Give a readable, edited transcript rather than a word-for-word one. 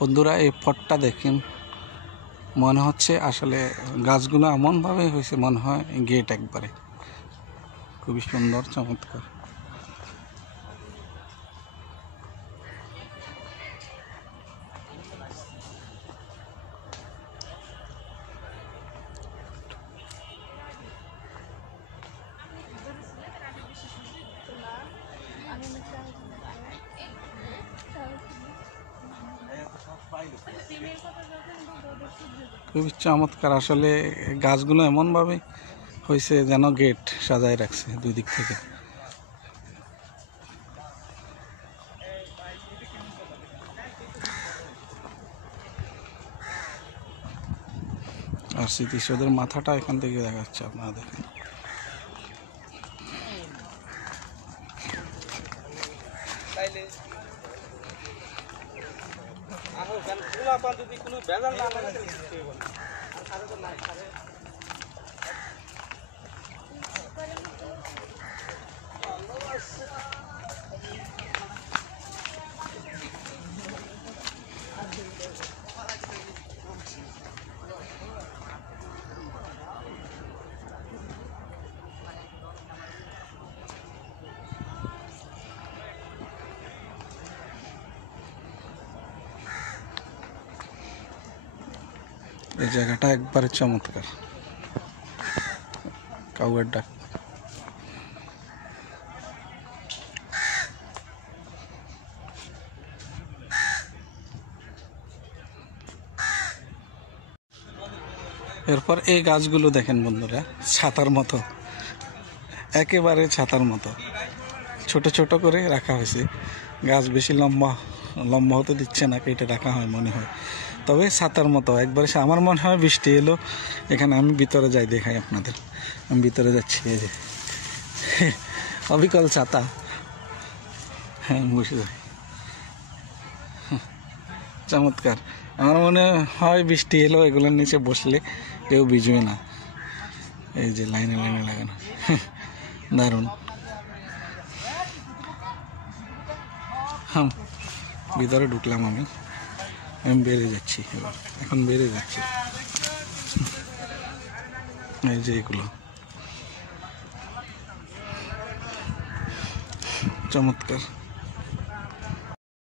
বন্ধুরা এই পটটা দেখেন, মনে হচ্ছে আসলে গাছগুলো এমনভাবে হয়েছে মনে হয় গেট, একবারে খুবই সুন্দর চমৎকার। খুবই চমৎকার আসলে গাছগুলো এমনভাবে হয়েছে যেন গেট সাজায় রাখছে দুই দিক থেকে। আর স্মৃতিসৌধের মাথাটা এখান থেকে দেখা যাচ্ছে, আপনারা দেখেন। এই জায়গাটা একবারে চমৎকার, কাউয়ের ডাক। এরপর এই গাছগুলো দেখেন বন্ধুরা, ছাতার মতো, একেবারে ছাতার মতো ছোট ছোট করে রাখা হয়েছে। গাছ বেশি লম্বা হতে দিচ্ছে না, কেটে রাখা হয় মনে হয়, তবে ছাতার মতো একবারে। আমার মনে হয় বৃষ্টি এলো এখানে, আমি ভিতরে যাই দেখাই আপনাদের। আমি ভিতরে যাচ্ছি, এই যে অবিকল ছাতা। হ্যাঁ, বসে যাই, চমৎকার। আমার মনে হয় বৃষ্টি এলো, এগুলোর নিচে বসলে কেউ ভিজবে না। এই যে লাইনে লাইনে লাগানো, দারুণ। হ্যাঁ, ভিতরে ঢুকলাম আমি বেরিয়ে যাচ্ছি, এখন বেরিয়ে যাচ্ছি। এই যে এগুলো চমৎকার।